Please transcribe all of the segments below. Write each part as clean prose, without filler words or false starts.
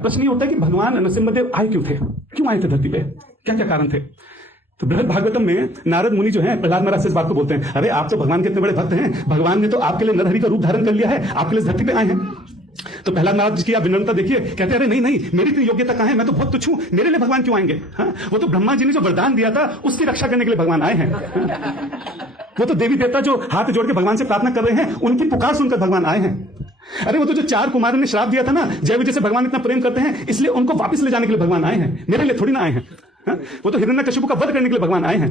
प्रश्न ये होता है कि भगवान नरसिम्हदेव आए क्यों थे, क्यों आए थे धरती पे, क्या क्या कारण थे। तो बृहद भागवतम में नारद मुनि जो है प्रहलाद महाराज से इस बात को बोलते हैं, अरे आप तो भगवान के इतने बड़े भक्त हैं, भगवान ने तो आपके लिए नरहरि का रूप धारण कर लिया है, आपके लिए धरती पे आए हैं। तो प्रहलाद महाराज की आप विनम्रता देखिए, कहते हैं अरे नहीं नहीं, मेरी इतनी योग्यता कहां है, मैं तो बहुत तुच्छ हूं, मेरे लिए भगवान क्यों आएंगे। हाँ? वो तो ब्रह्मा जी ने जो वरदान दिया था उसकी रक्षा करने के लिए भगवान आए हैं। वो तो देवी देवता जो हाथ जोड़ के भगवान से प्रार्थना कर रहे हैं, उनकी पुकार सुनकर भगवान आए हैं। अरे वो तो जो 4 कुमारों ने श्राप दिया था ना, जय विजय से भगवान इतना प्रेम करते हैं, इसलिए उनको वापस ले जाने के लिए भगवान आए हैं, मेरे लिए थोड़ी ना आए हैं। हाँ? वो तो हिरण्यकशिपु का वध करने के लिए भगवान आए हैं।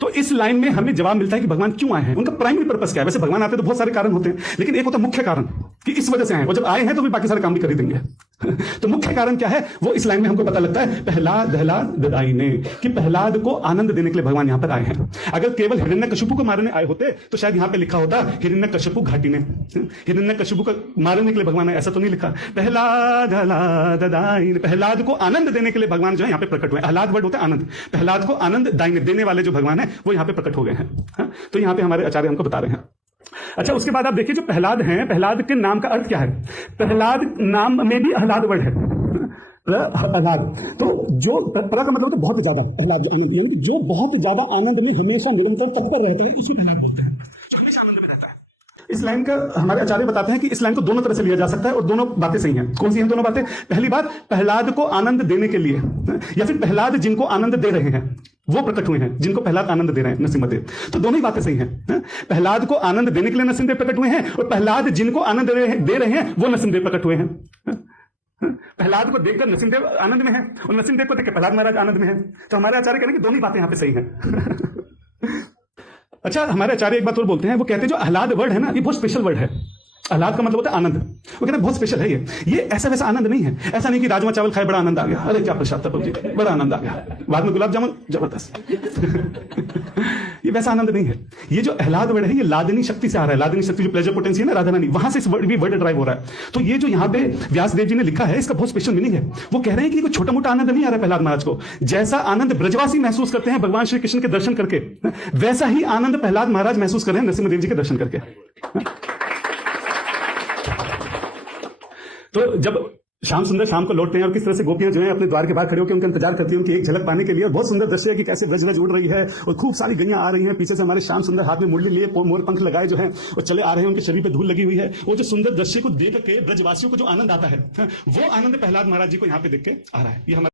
तो इस लाइन में हमें जवाब मिलता है कि भगवान क्यों आए हैं, उनका प्राइमरी पर्पस क्या है। वैसे भगवान आते तो बहुत सारे कारण होते हैं, लेकिन एक होता है मुख्य कारण कि इस वजह से आए हैं, वो जब आए हैं तो भी बाकी सारे काम भी कर ही देंगे। तो मुख्य कारण क्या है वो इस लाइन में हमको पता लगता है, प्रहलाद दहलाद ने, कि प्रहलाद को आनंद देने के लिए भगवान यहां पर आए हैं। अगर केवल हिरण्यकशिपु को मारने आए होते तो शायद यहां पे लिखा होता हिरण्यकशिपु घाटी ने, हिरण्यकशिपु को मारने के लिए भगवान आए, ऐसा तो नहीं लिखा। प्रहलाद दहलाद, प्रहलाद को आनंद देने के लिए भगवान जो है यहाँ पे प्रकट हुए। प्रहलाद वर्ड होता है आनंद, प्रहलाद को आनंद दायने देने वाले जो भगवान है वो यहाँ पे प्रकट हो गए हैं। तो यहाँ पे हमारे आचार्य हमको बता रहे हैं। अच्छा, उसके बाद आप देखिए जो प्रहलाद हैं, प्रहलाद के नाम का अर्थ क्या है। प्रहलाद नाम में भी आह्लाद वर्ड है, प्रहलाद। तो जो प्र का मतलब तो बहुत ज्यादा, प्रहलाद यानी कि जो बहुत ज्यादा आनंद में हमेशा निरंतर तत्पर रहता है उसी प्रहलाद बोलते हैं, जो हमेशा आनंद में रहता है। इस लाइन का हमारे आचार्य बताते हैं कि इस लाइन को दोनों तरह से लिया जा सकता है और दोनों बातें सही हैं। कौन सी हैं दोनों बातें। पहली बात, प्रहलाद को आनंद देने के लिए, या फिर प्रहलाद जिनको आनंद दे रहे हैं वो प्रकट हुए हैं, जिनको प्रहलाद आनंद दे रहे हैं नरसिम्हदेव। तो दोनों ही बातें सही हैं। प्रहलाद को आनंद देने के लिए नरसिम्हदेव प्रकट हुए हैं और प्रहलाद जिनको आनंद दे रहे हैं वो नरसिम्हदेव प्रकट हुए हैं। प्रहलाद को देखकर नरसिम्हदेव आनंद में है और नरसिम्हदेव को देखकर प्रहलाद महाराज आनंद में है। तो हमारे आचार्य कह रहे हैं कि दोनों ही बातें यहां पे सही हैं। अच्छा, हमारे आचार्य एक बात और बोलते हैं, वो कहते हैं जो आह्लाद वर्ड है ना, ये बहुत स्पेशल वर्ड है। आह्लाद का मतलब होता है आनंद। वो कहते हैं बहुत स्पेशल है ये ऐसा वैसा आनंद नहीं है। ऐसा नहीं कि राजमा चावल खाए बड़ा आनंद आ गया, अरे क्या प्रसाद था प्रभु जी, बड़ा आनंद आ गया, बाद में गुलाब जामुन जबरदस्त। ये वैसा आनंद नहीं है। ये जो आह्लाद वर्ड है ये लादनी शक्ति से आ रहा है। लादनी शक्ति जो प्लेजर पोटेंसी है ना, राधा रानी, वहां से इस वर्ड ड्राइव हो रहा है। तो ये जो यहाँ पे व्यासदेव जी ने लिखा है इसका बहुत स्पेशल मीनिंग है। वो कह रहे हैं कि कोई छोटा मोटा आनंद नहीं आ रहा है प्रहलाद महाराज को। जैसा आनंद ब्रजवासी महसूस करते हैं भगवान श्री कृष्ण के दर्शन करके, वैसा ही आनंद प्रहलाद महाराज महसूस कर रहे हैं नरसिम्हदेव जी के दर्शन करके। तो जब श्याम सुंदर शाम को लौटते हैं और किस तरह से गोपियां जो है अपने द्वार के बाहर खड़े होकर उनका इंतजार करती हैं उनकी एक झलक पाने के लिए, और बहुत सुंदर दृश्य है कि कैसे ब्रज उड़ रही है और खूब सारी गैयां आ रही हैं पीछे से, हमारे श्याम सुंदर हाथ में मुरली लिए मोर पंख लगाए जो है और चले आ रहे हैं, उनके शरीर पे धूल लगी हुई है। वो जो सुंदर दृश्य को देख के ब्रजवासियों को जो आनंद आता है वो आनंद प्रहलाद महाराज जी को यहाँ पे देख के आ रहा है। ये हमारा